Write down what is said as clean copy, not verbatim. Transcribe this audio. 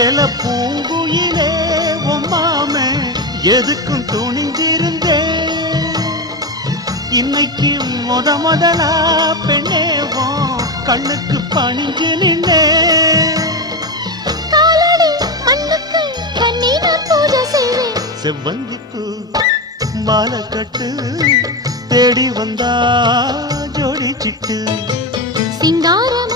ஏல பூங்குயிலே உம்மாம எதுக்கும் துணிஞ்சிருந்தேன். இன்னைக்கு முதலா பெண்ணேவோம் கண்ணுக்கு பணிஞ்சு நின்னே. காலடி மண்ணுக்கு கண்ணி நான் பூஜை செய்வேன். செவ்வந்திப்பூ மாலை கட்டு தேடி வந்தா ஜோடி சிட்டு சிங்காரம்